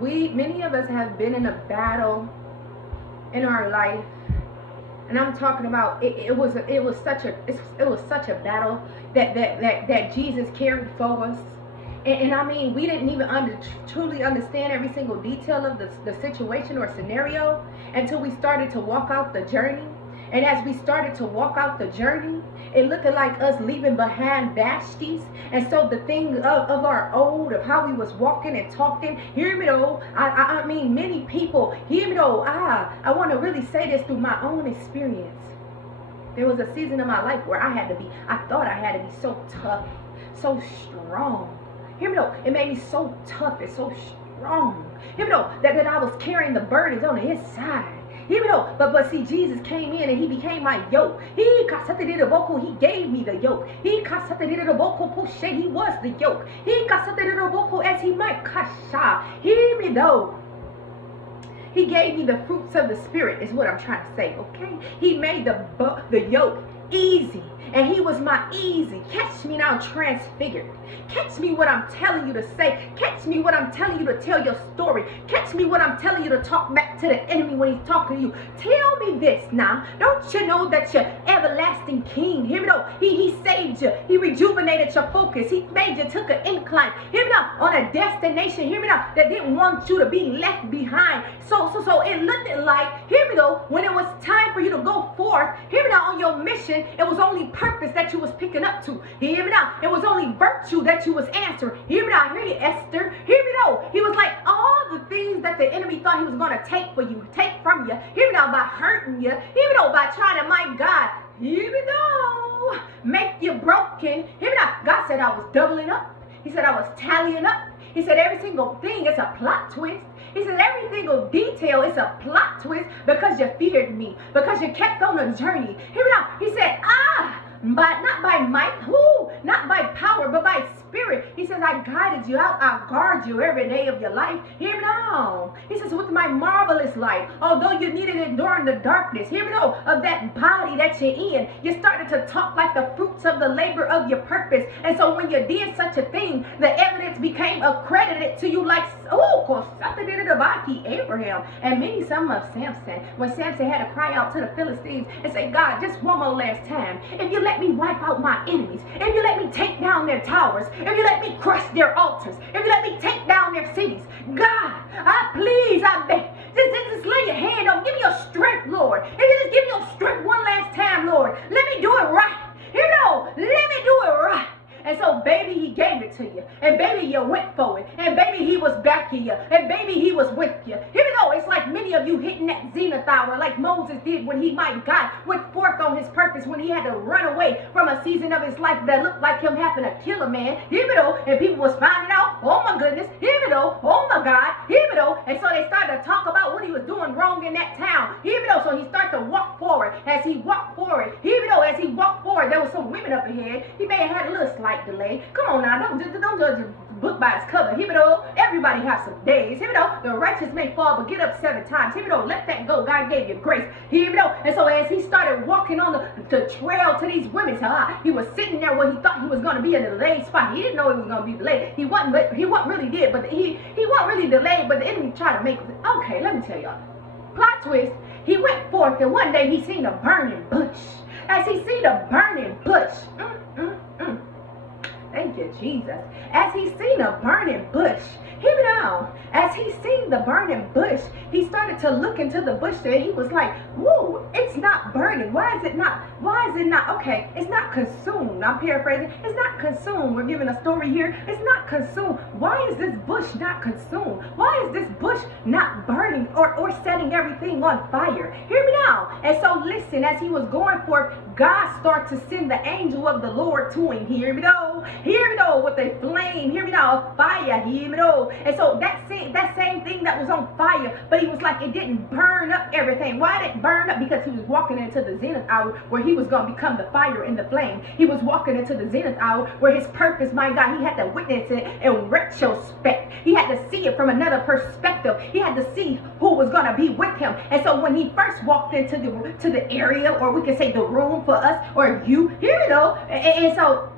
Many of us have been in a battle in our life, and I'm talking about it was such a battle that Jesus carried for us. And I mean, we didn't even truly understand every single detail of the situation or scenario until we started to walk out the journey. And as we started to walk out the journey, it looked like us leaving behind Vashtis. And so the thing of our old, of how we was walking and talking, hear me though, I mean, many people, hear me though, I want to really say this through my own experience. There was a season in my life where I thought I had to be so tough, so strong. Hear me though, it made me so tough and so strong. Hear me though, that I was carrying the burdens on the inside. Hear me though, but see, Jesus came in and he became my yoke. He gave me the yoke. He was the yoke. As he might kasha. Hear me though. He gave me the fruits of the Spirit is what I'm trying to say, okay? He made the yoke easy, and he was my easy. Catch me now transfigured. Catch me what I'm telling you to say. Catch me what I'm telling you to tell your story. Catch me what I'm telling you to talk back to the enemy when he's talking to you. Tell me this now. Don't you know that you're everlasting king? Hear me though. He saved you. He rejuvenated your focus. He made you took an incline. Hear me now. On a destination. Hear me now. That didn't want you to be left behind. So it looked like, hear me though, when it was time for you to go forth, hear me now, on your mission, it was only purpose that you was picking up to. Hear me now. It was only virtue that you was answering. Hear me now. Hear you, Esther. Hear me though. He was like, all the things that the enemy thought he was going to take for you, take from you. Hear me now, by hurting you. Hear me though, by trying to, my God, hear me though, make you broken. Hear me now. God said I was doubling up. He said I was tallying up. He said every single thing is a plot twist. He said every single detail is a plot twist because you feared me, because you kept on the journey. Hear me now. He said, but not by might, not by power, but by spirit. He says, I guided you out, I guard you every day of your life. Hear me now. He says, with my marvelous light, although you needed it during the darkness, hear me now, of that body that you're in, you started to talk like the fruits of the labor of your purpose. And so when you did such a thing, the evidence became accredited to you like, Abraham, and many some of Samson. When Samson had to cry out to the Philistines and say, God, just one more last time, if you let me wipe out my enemies, if you let me take down their towers, if you let me crush their altars, if you let me take down their cities, God, I beg, just lay your hand on, give me your strength, Lord. If you just give me your strength one last time, Lord, let me do it right. You know, let me do it right. And so, baby, he gave it to you. And baby, you went for it. And baby, he was backing you. And baby, he was with you. Here we go. It's like many of you hitting that zenith hour like Moses did when he, my God, went forth on his purpose, when he had to run away from a season of his life that looked like him having to kill a man. Here we go. And people was finding out, oh my goodness, here we go, oh my God, here we go. And so they started to talk about what he was doing wrong in that town. Here we go. So he started to walk forward. As he walked forward, here we go, as he walked forward, there was some women up ahead. He may have had a little slight delay. Come on now, don't judge a book by its cover. Here we go. Everybody has some days. Here we go. The righteous may fall, but get up 7 times. Here we go. Let that go. God gave you grace. Here we go. And so as he started walking on the trail to these women, he was sitting there where he thought he was going to be in a delayed spot. He didn't know he was going to be delayed. He wasn't really did, but he wasn't really delayed, but the enemy tried to make it. Okay, let me tell y'all. Plot twist. He went forth, and one day he seen a burning bush. As he seen a burning bush, thank you, Jesus. As he seen a burning bush, hear me now. As he seen the burning bush, he started to look into the bush there. He was like, whoa, it's not burning. Why is it not? Okay, it's not consumed. I'm paraphrasing. It's not consumed. We're giving a story here. It's not consumed. Why is this bush not consumed? Why is this bush not burning or setting everything on fire? Hear me now. And so listen, as he was going forth, God started to send the angel of the Lord to him. Hear me though. Hear me though, with a flame. Hear me now, a fire. Hear me though. And so that same thing that was on fire, but he was like, it didn't burn up everything. Why did it burn up? Because he was walking into the zenith hour where he was going to become the fire and the flame. He was walking into the zenith hour where his purpose, my God, he had to witness it in retrospect. He had to see it from another perspective. He had to see who was going to be with him. And so when he first walked into the area, or we can say the room for us, or you, here we go. And so